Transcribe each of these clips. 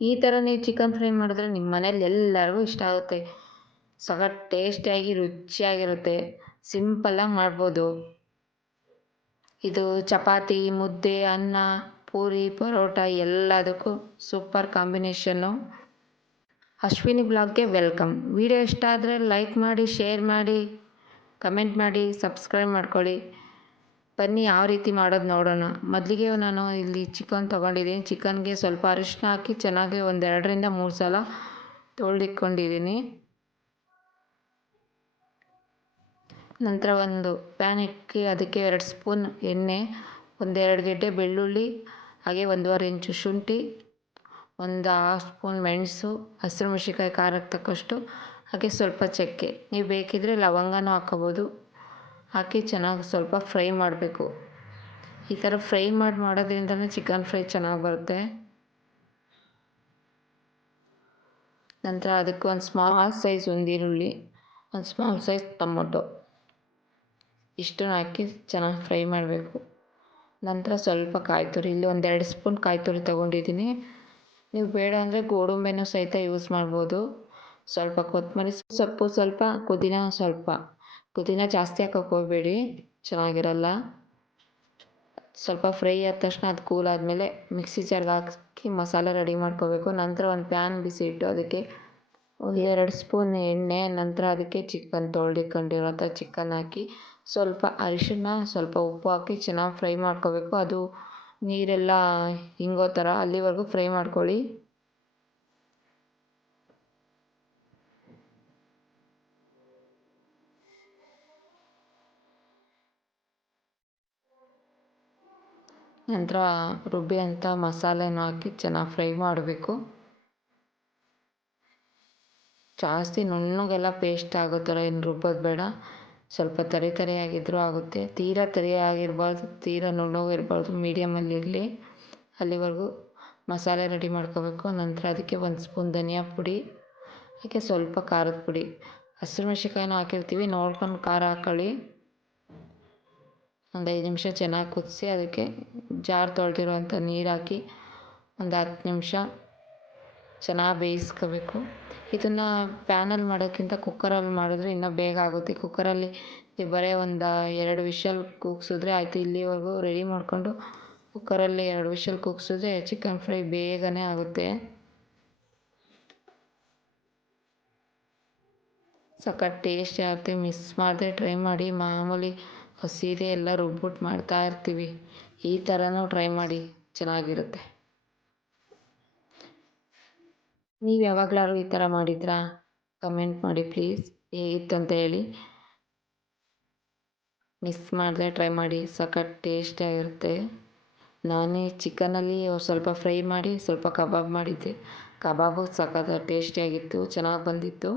ಈ ಥರ ನೀವು ಚಿಕನ್ ಫ್ರೈ ಮಾಡಿದ್ರೆ ನಿಮ್ಮ ಮನೇಲಿ ಎಲ್ಲರಿಗೂ ಇಷ್ಟ ಆಗುತ್ತೆ. ಸಖತ್ ಟೇಸ್ಟಿಯಾಗಿ ರುಚಿಯಾಗಿರುತ್ತೆ. ಸಿಂಪಲ್ಲಾಗಿ ಮಾಡ್ಬೋದು. ಇದು ಚಪಾತಿ, ಮುದ್ದೆ, ಅನ್ನ, ಪೂರಿ, ಪರೋಟ ಎಲ್ಲದಕ್ಕೂ ಸೂಪರ್ ಕಾಂಬಿನೇಷನ್ನು. ಅಶ್ವಿನಿ ಬ್ಲಾಗ್ಗೆ ವೆಲ್ಕಮ್. ವಿಡಿಯೋ ಇಷ್ಟ ಆದರೆ ಲೈಕ್ ಮಾಡಿ, ಶೇರ್ ಮಾಡಿ, ಕಮೆಂಟ್ ಮಾಡಿ, ಸಬ್ಸ್ಕ್ರೈಬ್ ಮಾಡ್ಕೊಳ್ಳಿ. ಬನ್ನಿ ಯಾವ ರೀತಿ ಮಾಡೋದು ನೋಡೋಣ. ಮೊದಲಿಗೆ ನಾನು ಇಲ್ಲಿ ಚಿಕನ್ ತೊಗೊಂಡಿದ್ದೀನಿ. ಚಿಕನ್ಗೆ ಸ್ವಲ್ಪ ಅರಿಶಿನ ಹಾಕಿ ಚೆನ್ನಾಗಿ 2ರಿಂದ 3 ಸಲ ತೊಳೆದಿಟ್ಕೊಂಡಿದ್ದೀನಿ. ನಂತರ ಒಂದು ಪ್ಯಾನ್ ಇಕ್ಕಿ ಅದಕ್ಕೆ 2 ಸ್ಪೂನ್ ಎಣ್ಣೆ, 1-2 ಗೆಡ್ಡೆ ಬೆಳ್ಳುಳ್ಳಿ, ಹಾಗೆ 1.5 ಇಂಚು ಶುಂಠಿ, 1/2 ಸ್ಪೂನ್ ಮೆಣಸು, ಹಸಿರುಮೆಣಸಿನ್ಕಾಯಿ ಖಾರಕ್ಕೆ ತಕ್ಕಷ್ಟು, ಹಾಗೆ ಸ್ವಲ್ಪ ಚಕ್ಕೆ. ನೀವು ಬೇಕಿದ್ದರೆ ಲವಂಗನೂ ಹಾಕ್ಕೋಬೋದು. ಹಾಕಿ ಚೆನ್ನಾಗಿ ಸ್ವಲ್ಪ ಫ್ರೈ ಮಾಡಬೇಕು. ಈ ಥರ ಫ್ರೈ ಮಾಡೋದ್ರಿಂದನೇ ಚಿಕನ್ ಫ್ರೈ ಚೆನ್ನಾಗಿ ಬರುತ್ತೆ. ನಂತರ ಅದಕ್ಕೆ ಒಂದು ಸ್ಮಾಲ್ ಸೈಜ್ ಒಂದು ಈರುಳ್ಳಿ, ಒಂದು ಸ್ಮಾಲ್ ಸೈಜ್ ಟೊಮೊಟೊ ಇಷ್ಟನ್ನು ಹಾಕಿ ಚೆನ್ನಾಗಿ ಫ್ರೈ ಮಾಡಬೇಕು. ನಂತರ ಸ್ವಲ್ಪ ಕಾಯಿ ತುರಿ, ಇಲ್ಲಿ 1-2 ಸ್ಪೂನ್ ಕಾಯಿ ತುರಿ ತೊಗೊಂಡಿದ್ದೀನಿ. ನೀವು ಬೇಡ ಅಂದರೆ ಗೋಡಂಬಿನೂ ಸಹಿತ ಯೂಸ್ ಮಾಡ್ಬೋದು. ಸ್ವಲ್ಪ ಕೊತ್ತಂಬರಿ ಸೊಪ್ಪು, ಸ್ವಲ್ಪ ಪುದೀನ ಜಾಸ್ತಿ ಹಾಕೋಕೆ ಹೋಗಬೇಡಿ, ಚೆನ್ನಾಗಿರಲ್ಲ. ಸ್ವಲ್ಪ ಫ್ರೈ ಆದ ತಕ್ಷಣ ಅದು ಕೂಲ್ ಆದಮೇಲೆ ಮಿಕ್ಸಿ ಜಾರ್ಗೆ ಹಾಕಿ ಮಸಾಲೆ ರೆಡಿ ಮಾಡ್ಕೋಬೇಕು. ನಂತರ ಒಂದು ಪ್ಯಾನ್ ಬಿಸಿ ಇಟ್ಟು ಅದಕ್ಕೆ 2 ಸ್ಪೂನ್ ಎಣ್ಣೆ, ನಂತರ ಅದಕ್ಕೆ ಚಿಕನ್ ತೊಳೆದಿಟ್ಕೊಂಡಿರೋಂಥ ಚಿಕನ್ ಹಾಕಿ ಸ್ವಲ್ಪ ಅರಿಶಿನ, ಸ್ವಲ್ಪ ಉಪ್ಪು ಹಾಕಿ ಚೆನ್ನಾಗಿ ಫ್ರೈ ಮಾಡ್ಕೋಬೇಕು. ಅದು ನೀರೆಲ್ಲ ಹಿಂಗೋ ಥರ ಅಲ್ಲಿವರೆಗೂ ಫ್ರೈ ಮಾಡ್ಕೊಳ್ಳಿ. ನಂತರ ರುಬ್ಬಿ ಅಂತ ಮಸಾಲೆನೂ ಹಾಕಿ ಚೆನ್ನಾಗಿ ಫ್ರೈ ಮಾಡಬೇಕು. ಜಾಸ್ತಿ ನುಣ್ಣಗೆಲ್ಲ ಪೇಸ್ಟ್ ಆಗೋ ಥರ ಏನು ರುಬ್ಬೋದು ಬೇಡ. ಸ್ವಲ್ಪ ತರಿಯಾಗಿದ್ದರೂ ಆಗುತ್ತೆ. ತೀರಾ ತರಿಯಾಗಿರಬಾರ್ದು, ತೀರಾ ನುಣ್ಣಗೂ ಇರಬಾರ್ದು, ಮೀಡಿಯಮಲ್ಲಿರಲಿ. ಅಲ್ಲಿವರೆಗೂ ಮಸಾಲೆ ರೆಡಿ ಮಾಡ್ಕೋಬೇಕು. ನಂತರ ಅದಕ್ಕೆ 1 ಸ್ಪೂನ್ ಧನಿಯಾ ಪುಡಿ, ಅದಕ್ಕೆ ಸ್ವಲ್ಪ ಖಾರದ ಪುಡಿ, ಹಸಿರುಮೆಣ್ಸಿನ್ಕಾಯಿನೂ ಹಾಕಿರ್ತೀವಿ, ನೋಡ್ಕೊಂಡು ಖಾರ ಹಾಕ್ಕೊಳ್ಳಿ. ಒಂದು 5 ನಿಮಿಷ ಚೆನ್ನಾಗಿ ಕುದಿಸಿ ಅದಕ್ಕೆ ಜಾರ್ ತೊಳೆದಿರೋಂಥ ನೀರು ಹಾಕಿ ಒಂದು 10 ನಿಮಿಷ ಚೆನ್ನಾಗಿ ಬೇಯಿಸ್ಕೋಬೇಕು. ಇದನ್ನು ಪ್ಯಾನಲ್ಲಿ ಮಾಡೋಕ್ಕಿಂತ ಕುಕ್ಕರಲ್ಲಿ ಮಾಡಿದ್ರೆ ಇನ್ನೂ ಬೇಗ ಆಗುತ್ತೆ. ಕುಕ್ಕರಲ್ಲಿ ಬರೀ 2 ವಿಷಲ್ ಕೂಗಿಸಿದ್ರೆ ಆಯಿತು. ಇಲ್ಲಿವರೆಗೂ ರೆಡಿ ಮಾಡಿಕೊಂಡು ಕುಕ್ಕರಲ್ಲಿ 2 ವಿಷಲ್ ಕೂಗಿಸಿದ್ರೆ ಚಿಕನ್ ಫ್ರೈ ಬೇಗನೆ ಆಗುತ್ತೆ. ಸಖತ್ ಟೇಸ್ಟಿ ಆಗುತ್ತೆ. ಮಿಸ್ ಮಾಡದೆ ಟ್ರೈ ಮಾಡಿ. ಮಾಮೂಲಿ ಹಸಿದೆ ಎಲ್ಲ ರುಬ್ಬಿಟ್ಟು ಮಾಡ್ತಾ ಇರ್ತೀವಿ, ಈ ಥರನೂ ಟ್ರೈ ಮಾಡಿ, ಚೆನ್ನಾಗಿರುತ್ತೆ. ನೀವು ಯಾವಾಗಲಾದ್ರು ಈ ಥರ ಮಾಡಿದ್ರಾ? ಕಮೆಂಟ್ ಮಾಡಿ ಪ್ಲೀಸ್, ಹೇಗಿತ್ತು ಅಂತ ಹೇಳಿ. ಮಿಸ್ ಮಾಡದೆ ಟ್ರೈ ಮಾಡಿ, ಸಖತ್ ಟೇಸ್ಟಿಯಾಗಿರುತ್ತೆ. ನಾನು ಈ ಚಿಕನಲ್ಲಿ ಸ್ವಲ್ಪ ಫ್ರೈ ಮಾಡಿ ಸ್ವಲ್ಪ ಕಬಾಬ್ ಮಾಡಿದ್ದೆ. ಕಬಾಬು ಸಖತ್ ಟೇಸ್ಟಿಯಾಗಿತ್ತು, ಚೆನ್ನಾಗಿ ಬಂದಿತ್ತು.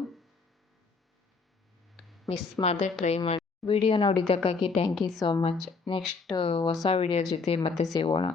ಮಿಸ್ ಮಾಡದೆ ಟ್ರೈ ಮಾಡಿ. ವಿಡಿಯೋ ನೋಡಿದ್ದಕ್ಕಾಗಿ thank you so much. Next ಹೊಸ ವಿಡಿಯೋ ಜೊತೆ ಮತ್ತೆ ಸಿಗೋಣ.